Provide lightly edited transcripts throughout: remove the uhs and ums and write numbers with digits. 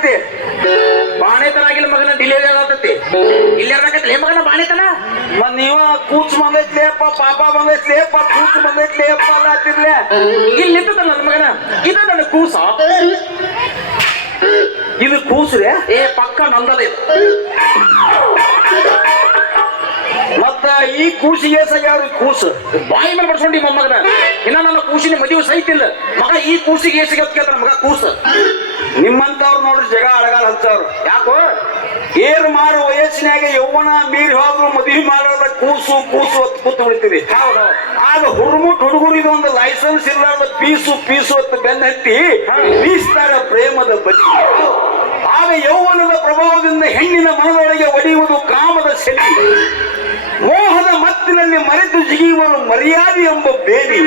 ಆಗೈತಿ ಬಾಣೆತನ ಆಗಿಲ್ಲ ಮಗನ ಡಿಲಿವರಿ ಆಗತೈತಿ ಇಲ್ಲಿ ಇರ್ಬೇಕೈತಿ ಮಗನ ಬಾಣೆತನ ಮತ್ ನೀವ ಕೂಚ್ ಬಂದೈತ್ಲೇಪ್ಪ ಪಾಪ ಬಂದೈತ್ಲೇಪ್ಪ ಕೂಚ್ ಬಂದೈತ್ಲೇಪ್ಪ ಅಲ್ಲಾತಿರ್ಲೆ ಇಲ್ಲಿ ನಿಂತದ ನನ್ನ ಮಗನ ಇದ ನನ್ನ ಕೂಸ ಇದು ಕೂಸ್ರೆ ಏ ಪಕ್ಕ ನಂದದ ಇದು ಮತ್ತ ಈ ಕೂಸಿಗೆ ಸಗ್ಯಾವ್ರಿ ಕೂಸು ಬಾಯಿ ಮೇಲೆ ಬಡ್ಸ್ಕೊಂಡಿ ಮೊಮ್ಮಗನ ಇನ್ನ ನನ್ನ ಕೂಸಿನ ಮದುವೆ ಸಹಿತಿಲ್ಲ ಮಗ ಈ ಕೂಸಿಗೆ ಏಸಿಗೆ ಕೇಳ್ತಾನ ಮಗ ಕೂಸ ನಿಮ್ಮಂತವ್ರು ನೋಡ್ರಿ ಜಗ ಅಳಗಾಲ ಹಚ್ಚವ್ರು ಯಾಕೋ ಏರ್ ಮಾರು ವಯಸ್ಸಿನಾಗ ಯೌವನ ಮೀರಿ ಹೋದ್ರು ಮದುವೆ ಮಾಡೋದ ಕೂಸು ಕೂಸು ಅಂತ ಕೂತು ಬಿಡ್ತೀವಿ ಹೌದು ಆಗ ಹುಡುಮುಟ್ ಹುಡುಗರಿಗೆ ಒಂದು ಲೈಸೆನ್ಸ್ ಇರ್ಲಾರ್ದ ಪೀಸು ಪೀಸು ಅಂತ ಬೆನ್ನ ಹತ್ತಿ ಬೀಸ್ತಾರೆ ಪ್ರೇಮದ ಬದಿ ಆಗ ಯೌವನದ ಪ್ರಭಾವದಿಂದ ಹೆಣ್ಣಿನ ಮನದೊಳಗೆ ಒಡೆಯುವುದು ಕಾಮದ ಶೆಲಿ ಮೋಹದ ಮತ್ತಿನಲ್ಲಿ ಮರೆತು ಜಿಗಿಯುವರು ಮರ್ಯಾದೆ ಎಂಬ ಬೇಲಿ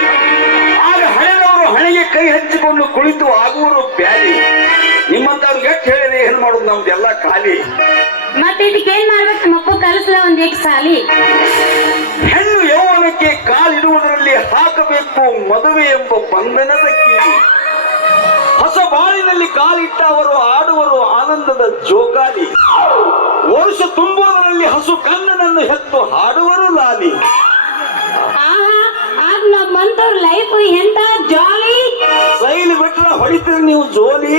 ಆಗ ಹಣೆದವರು ಹಣೆಗೆ ಕೈ ಹಚ್ಚಿಕೊಂಡು ಕುಳಿತು ಆಗುವರು ಬ್ಯಾಲಿ ನಿಮ್ಮಂತವ್ರಿಗೆ ಎಷ್ಟು ಹೇಳಿದ್ರೆ ಏನ್ ಮಾಡೋದು ನಮ್ದೆಲ್ಲ ಖಾಲಿ ಮತ್ತೆ ಇದಕ್ಕೆ ಏನ್ ಮಾಡ್ಬೇಕು ನಮ್ಮಪ್ಪ ಕಲಿಸ್ಲ ಒಂದ್ ಏಕ್ ಸಾಲಿ ಹೆಣ್ಣು ಯೌವನಕ್ಕೆ ಕಾಲಿಡುವುದರಲ್ಲಿ ಹಾಕಬೇಕು ಮದುವೆ ಎಂಬ ಬಂಧನದ ಕೀಲಿ ಹೊಸ ಬಾಳಿನಲ್ಲಿ ಕಾಲಿಟ್ಟ ಅವರು ಆಡುವರು ಆನಂದದ ಜೋಕಾಲಿ ವರ್ಷ ತುಂಬುವುದರಲ್ಲಿ ಹಸು ಕನ್ನನನ್ನು ಹೆತ್ತು ಹಾಡುವರು ಲಾಲಿ ಆಹಾ ಆಗ ನಮ್ಮಂತವ್ರ ಲೈಫ್ ಎಂತ ಜಾಲಿ ಸೈಲ್ ಬಿಟ್ರ ಹೊಡಿತೀರಿ ನೀವು ಜೋಲಿ